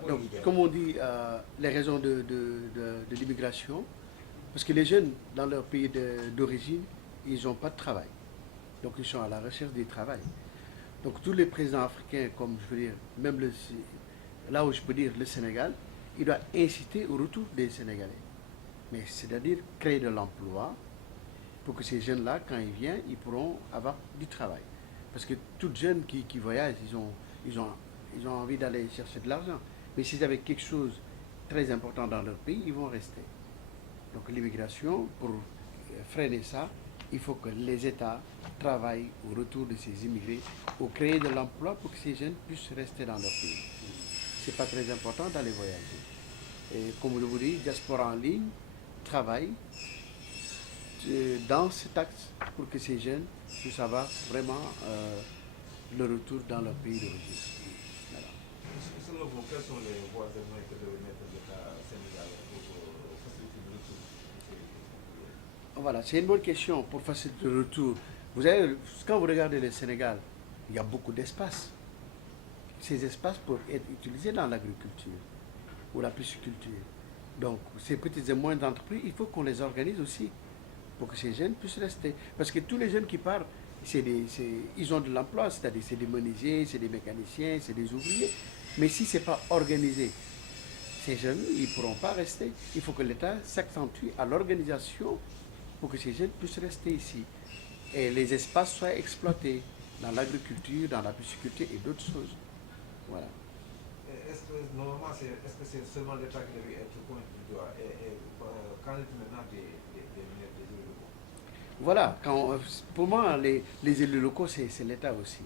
Voilà, donc comme on dit, les raisons de l'immigration, parce que les jeunes dans leur pays d'origine, ils n'ont pas de travail. Donc ils sont à la recherche du travail. Donc tous les présidents africains, comme je veux dire, même là où je peux dire le Sénégal, il doit inciter au retour des Sénégalais. Mais c'est-à-dire créer de l'emploi pour que ces jeunes-là, quand ils viennent, ils pourront avoir du travail. Parce que tous les jeunes qui voyagent, ils, ont, ils ont envie d'aller chercher de l'argent. Mais s'ils avaient quelque chose de très important dans leur pays, ils vont rester. Donc l'immigration, pour freiner ça, il faut que les États travaillent au retour de ces immigrés, pour créer de l'emploi pour que ces jeunes puissent rester dans leur pays. C'est pas très important d'aller voyager. Et comme je vous dis, diaspora en ligne travaille dans cet axe pour que ces jeunes puissent avoir vraiment le retour dans leur pays d'origine. Voilà. Selon vous, quelles sont les voies et moyens que devrait mettre l'État sénégalais pour faciliter le retour de ces... Voilà, c'est une bonne question pour faciliter le retour. Vous avez, quand vous regardez le Sénégal, il y a beaucoup d'espace. Ces espaces peuvent être utilisés dans l'agriculture ou la pisciculture. Donc, ces petites et moyennes entreprises, il faut qu'on les organise aussi pour que ces jeunes puissent rester. Parce que tous les jeunes qui partent, ils ont de l'emploi, c'est-à-dire c'est des menuisiers, c'est des mécaniciens, c'est des ouvriers. Mais si ce n'est pas organisé, ces jeunes, ils ne pourront pas rester. Il faut que l'État s'accentue à l'organisation pour que ces jeunes puissent rester ici. Et les espaces soient exploités dans l'agriculture, dans la pisciculture et d'autres choses. Voilà. Est-ce que normalement, est-ce que c'est seulement l'État qui devait être pointé du doigt et qu'en est maintenant des élus locaux? Voilà, pour moi, les élus locaux, c'est l'État aussi.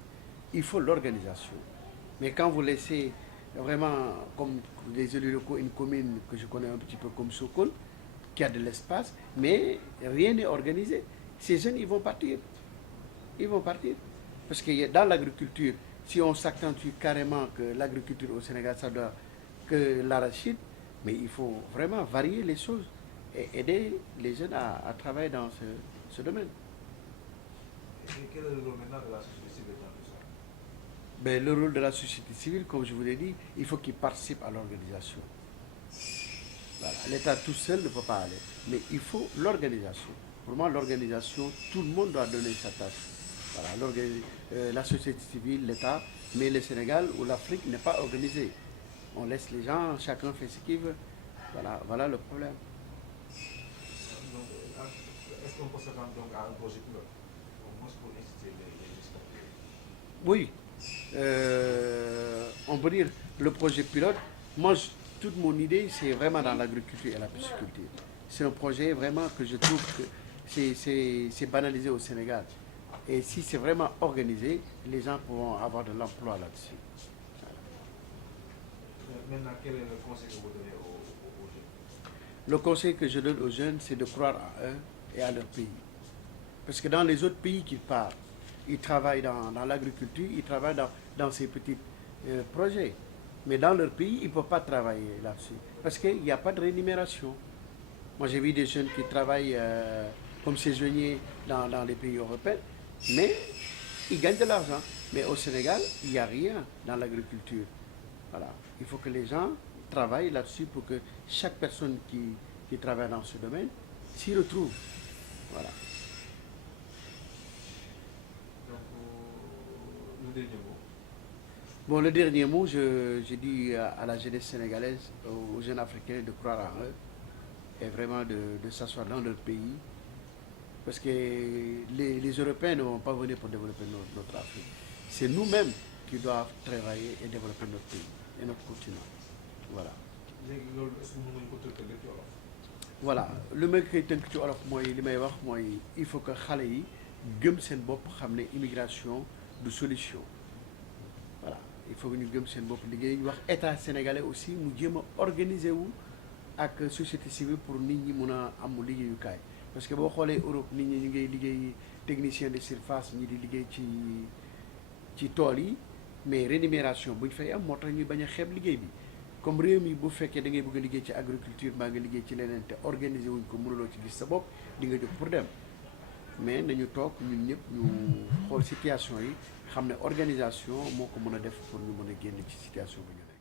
Il faut l'organisation. Mais quand vous laissez vraiment, comme les élus locaux, une commune que je connais un petit peu comme Sokol, qui a de l'espace, mais rien n'est organisé, ces jeunes, ils vont partir. Ils vont partir. Parce que dans l'agriculture, si on s'accentue carrément que l'agriculture au Sénégal, ça doit que l'arachide, mais il faut vraiment varier les choses et aider les jeunes à travailler dans ce domaine. Et quel est le rôle maintenant de la société civile dans tout ça? Ben, le rôle de la société civile, comme je vous l'ai dit, il faut qu'il participe à l'organisation. Voilà. L'État tout seul ne peut pas aller, mais il faut l'organisation. Pour moi, l'organisation, tout le monde doit donner sa tâche. Voilà, la société civile, l'État, mais le Sénégal ou l'Afrique n'est pas organisé. On laisse les gens, chacun fait ce qu'il veut. Voilà, voilà le problème. Donc, est-ce qu'on peut s'attendre donc à un projet pilote, au moins pour inciter les exportateurs? Oui, on peut dire le projet pilote. Moi, toute mon idée, c'est vraiment dans l'agriculture et la pisciculture. C'est un projet vraiment que je trouve que c'est banalisé au Sénégal. Et si c'est vraiment organisé, les gens pourront avoir de l'emploi là-dessus. Maintenant, quel est le conseil que vous donnez aux jeunes? Le conseil que je donne aux jeunes, c'est de croire en eux et à leur pays. Parce que dans les autres pays qu'ils partent, ils travaillent dans l'agriculture, ils travaillent dans ces petits projets. Mais dans leur pays, ils ne peuvent pas travailler là-dessus. Parce qu'il n'y a pas de rémunération. Moi, j'ai vu des jeunes qui travaillent comme saisonniers dans les pays européens, mais ils gagnent de l'argent. Mais au Sénégal, il n'y a rien dans l'agriculture. Voilà. Il faut que les gens travaillent là-dessus pour que chaque personne qui travaille dans ce domaine s'y retrouve. Voilà. Donc, le dernier mot. Bon, le dernier mot, je dis à la jeunesse sénégalaise, aux jeunes africains de croire en eux et vraiment de s'asseoir dans leur pays. Parce que les Européens ne vont pas venir pour développer notre Afrique. C'est nous-mêmes qui doivent travailler et développer notre pays et notre continent. Voilà. Voilà. Le mec qui est tënk ci olof mooy li may wax mooy il faut que xale yi gëm seen bopp xam ne immigration du solution. Voilà. Il faut que ñu gëm seen bopp liggéey ñu wax état sénégalais aussi mu jéem a organiser wu ak société civile pour nit ñi mun a am liggéeyukaay. Parce que boo xoolee Europe nit ñi ñu ngay liggéey technicien de surface ñi di liggéey ci tool yi mais rémunération bu ñu fay am moo tax ñuy bañ a xeeb liggéey bi comme réew mi bu fekkee da ngay bëgg a liggéey ci agriculture mbaa nga liggéey ci leneen te organiser wuñ ko mënuloo ci gis sa bopp di nga jóg pour dem mais nañu toog ñun ñëpp ñu xool situation yi xam ne organisation moo ko mën a def pour ñu mën a génn ci situation bi ñu ne